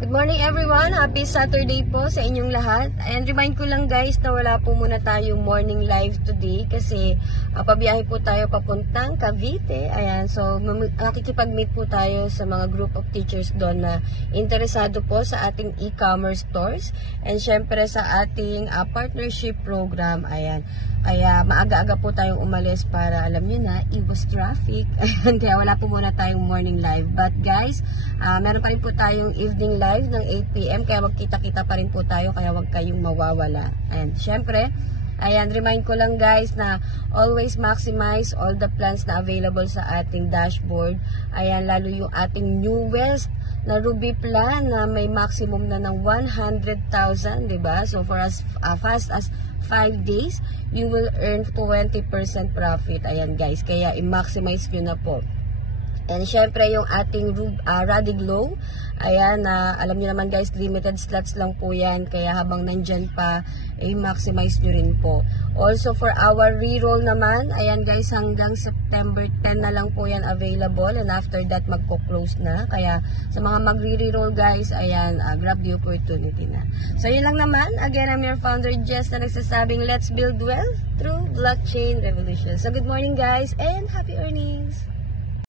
Good morning everyone! Happy Saturday po sa inyong lahat. And remind ko lang guys na wala po muna tayong morning live today kasi pabiyahe po tayo papuntang Cavite. Ayan, so nakikipag-meet po tayo sa mga group of teachers doon na interesado po sa ating e-commerce stores and syempre sa ating partnership program. Ayan. Kaya maaga-aga po tayong umalis para alam nyo na, iwas traffic. Ayan, kaya wala po muna tayong morning live. But guys, meron pa rin po tayong evening live ng 8 PM. Kaya magkita-kita pa rin po tayo. Kaya wag kayong mawawala. And syempre, ayan, remind ko lang guys na always maximize all the plans na available sa ating dashboard. Ayan, lalo yung ating newest na Ruby plan na may maximum na ng 100,000, diba? So for as fast as 5 days, you will earn 20% profit. Ayan guys, kaya i-maximize nyo na po. And syempre yung ating Radiglow, ayan, alam niyo naman guys, limited slots lang po yan. Kaya habang nandyan pa, i-maximize nyo rin po. Also for our reroll naman, ayan guys, hanggang September 10 na lang po yan available. And after that, magpo-close na. Kaya sa mga magre-reroll guys, ayan, grab the opportunity na. So yun lang naman. Again, I'm your founder, Jess, na nagsasabing, let's build wealth through blockchain revolution. So good morning guys, and happy earnings!